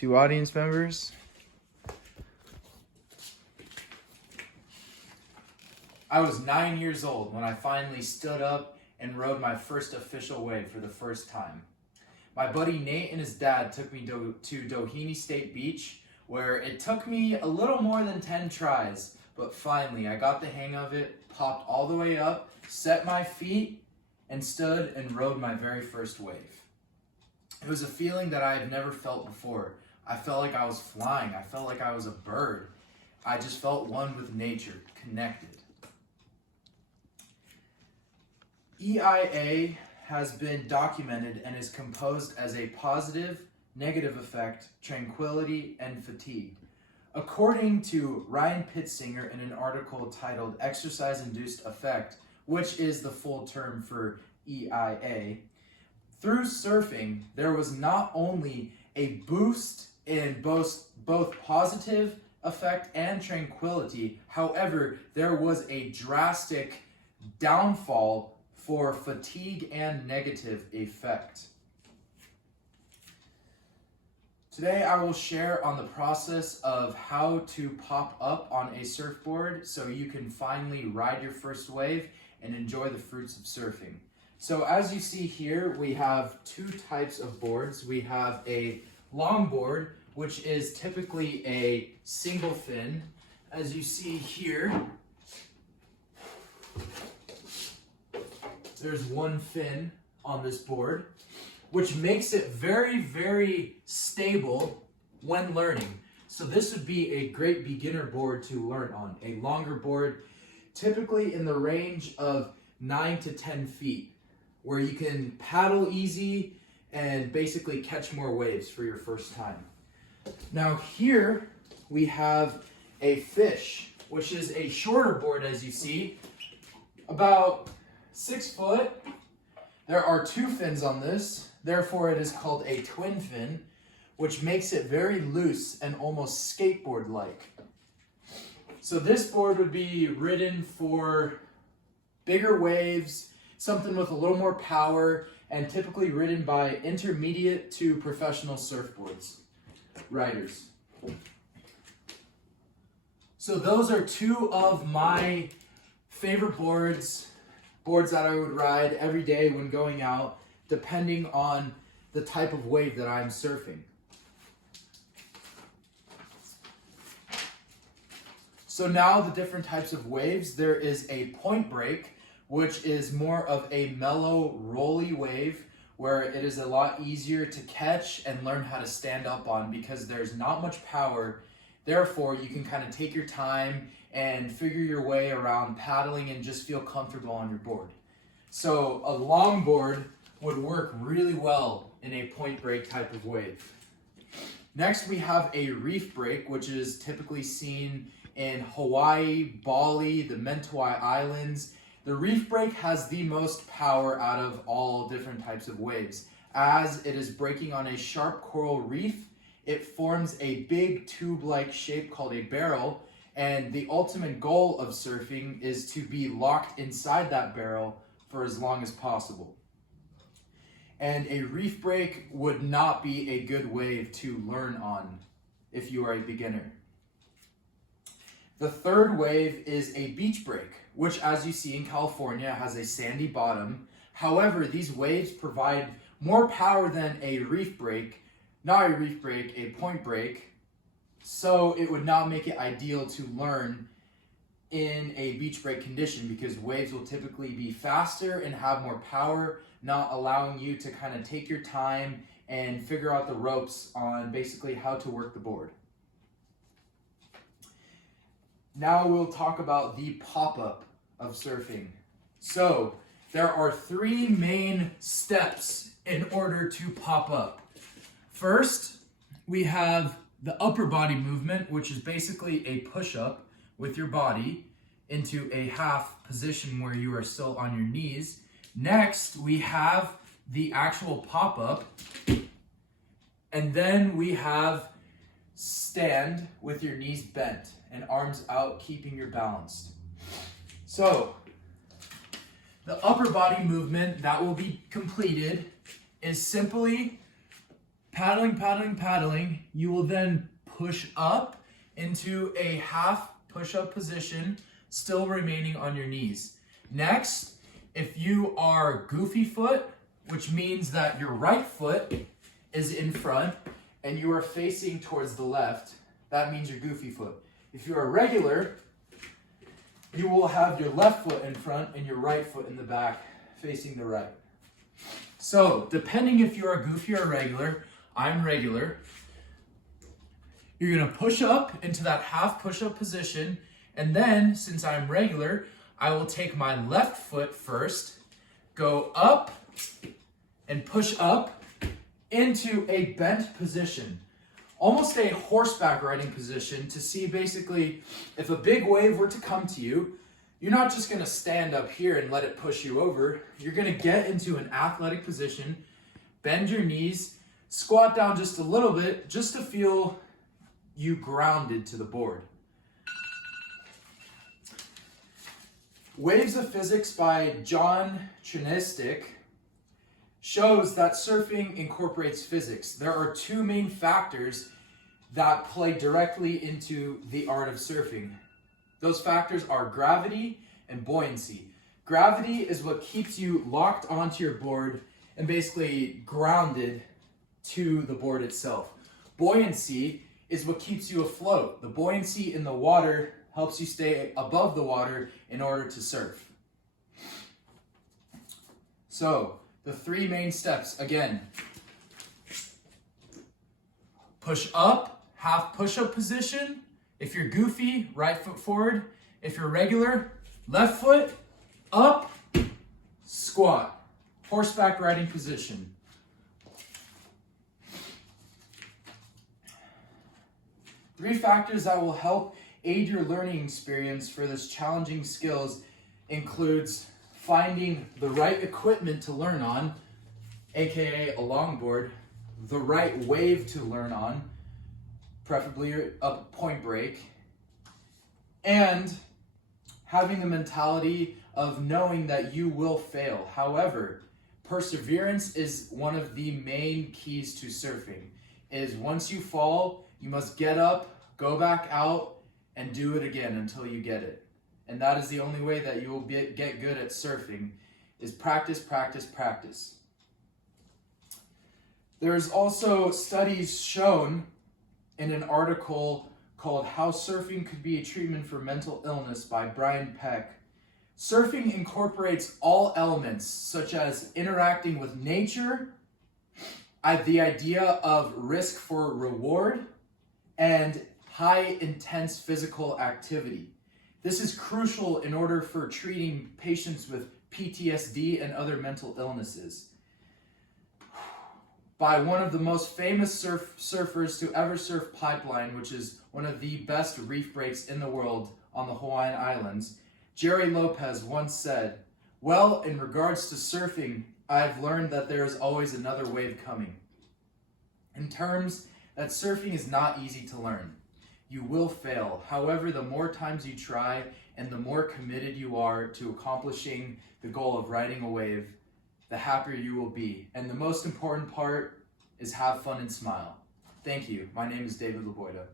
two audience members. I was 9 years old when I finally stood up and rode my first official wave for the first time. My buddy Nate and his dad took me to Doheny State Beach, where it took me a little more than 10 tries, but finally I got the hang of it, popped all the way up, set my feet, and stood and rode my very first wave. It was a feeling that I had never felt before. I felt like I was flying. I felt like I was a bird. I just felt one with nature, connected. EIA has been documented and is composed as a positive, negative effect, tranquility, and fatigue. According to Ryan Pittsinger in an article titled Exercise-Induced Effect, which is the full term for EIA, through surfing, there was not only a boost in both positive effect and tranquility, however, there was a drastic downfall for fatigue and negative effect. Today I will share on the process of how to pop up on a surfboard so you can finally ride your first wave and enjoy the fruits of surfing. So as you see here, we have two types of boards. We have a longboard, which is typically a single fin. As you see here, there's one fin on this board, which makes it very, very stable when learning. So this would be a great beginner board to learn on. A longer board, typically in the range of 9 to 10 feet, where you can paddle easy and basically catch more waves for your first time. Now here we have a fish, which is a shorter board as you see, about 6 foot. There are two fins on this, therefore it is called a twin fin, which makes it very loose and almost skateboard-like. So this board would be ridden for bigger waves, something with a little more power, and typically ridden by intermediate to professional surfboards riders. So those are two of my favorite boards that I would ride every day when going out, depending on the type of wave that I'm surfing. So now the different types of waves, there is a point break, which is more of a mellow, rolly wave, where it is a lot easier to catch and learn how to stand up on because there's not much power. Therefore, you can kind of take your time and figure your way around paddling and just feel comfortable on your board. So a longboard would work really well in a point break type of wave. Next, we have a reef break, which is typically seen in Hawaii, Bali, the Mentawai Islands. The reef break has the most power out of all different types of waves. As it is breaking on a sharp coral reef, it forms a big tube-like shape called a barrel, and the ultimate goal of surfing is to be locked inside that barrel for as long as possible. And a reef break would not be a good wave to learn on if you are a beginner. The third wave is a beach break, which as you see in California has a sandy bottom. However, these waves provide more power than a reef break, not a reef break, a point break, so it would not make it ideal to learn in a beach break condition because waves will typically be faster and have more power, not allowing you to kind of take your time and figure out the ropes on basically how to work the board. Now we'll talk about the pop-up of surfing. So there are three main steps in order to pop up. First, we have the upper body movement, which is basically a push-up with your body into a half position where you are still on your knees. Next, we have the actual pop-up. And then we have stand with your knees bent and arms out, keeping your balance. So, the upper body movement that will be completed is simply Paddling, paddling, paddling. You will then push up into a half push-up position, still remaining on your knees. Next, if you are goofy foot, which means that your right foot is in front and you are facing towards the left, that means your goofy foot. If you are regular, you will have your left foot in front and your right foot in the back, facing the right. So, depending if you are goofy or regular, I'm regular. You're gonna push up into that half push-up position, and then, since I'm regular, I will take my left foot first, go up, and push up into a bent position. Almost a horseback riding position to see basically if a big wave were to come to you, you're not just gonna stand up here and let it push you over. You're gonna get into an athletic position, bend your knees, squat down just a little bit just to feel you grounded to the board. Waves of Physics by John Trinestic shows that surfing incorporates physics. There are two main factors that play directly into the art of surfing. Those factors are gravity and buoyancy. Gravity is what keeps you locked onto your board and basically grounded to the board itself. Buoyancy is what keeps you afloat. The buoyancy in the water helps you stay above the water in order to surf. So, the three main steps, again, push up, half push-up position. If you're goofy, right foot forward. If you're regular, left foot, up, squat. Horseback riding position. Three factors that will help aid your learning experience for this challenging skills includes finding the right equipment to learn on, aka a longboard, the right wave to learn on, preferably a point break, and having the mentality of knowing that you will fail. However, perseverance is one of the main keys to surfing. Is once you fall, you must get up, go back out, and do it again until you get it. And that is the only way that you will get good at surfing, is practice, practice, practice. There's also studies shown in an article called How Surfing Could Be a Treatment for Mental Illness by Brian Peck. Surfing incorporates all elements, such as interacting with nature, the idea of risk for reward, and high intense physical activity. This is crucial in order for treating patients with PTSD and other mental illnesses. By one of the most famous surfers to ever surf Pipeline, which is one of the best reef breaks in the world on the Hawaiian Islands, Jerry Lopez once said, "Well, in regards to surfing, I've learned that there is always another wave coming." In terms that surfing is not easy to learn. You will fail. However, the more times you try and the more committed you are to accomplishing the goal of riding a wave, the happier you will be. And the most important part is have fun and smile. Thank you. My name is David Laboida.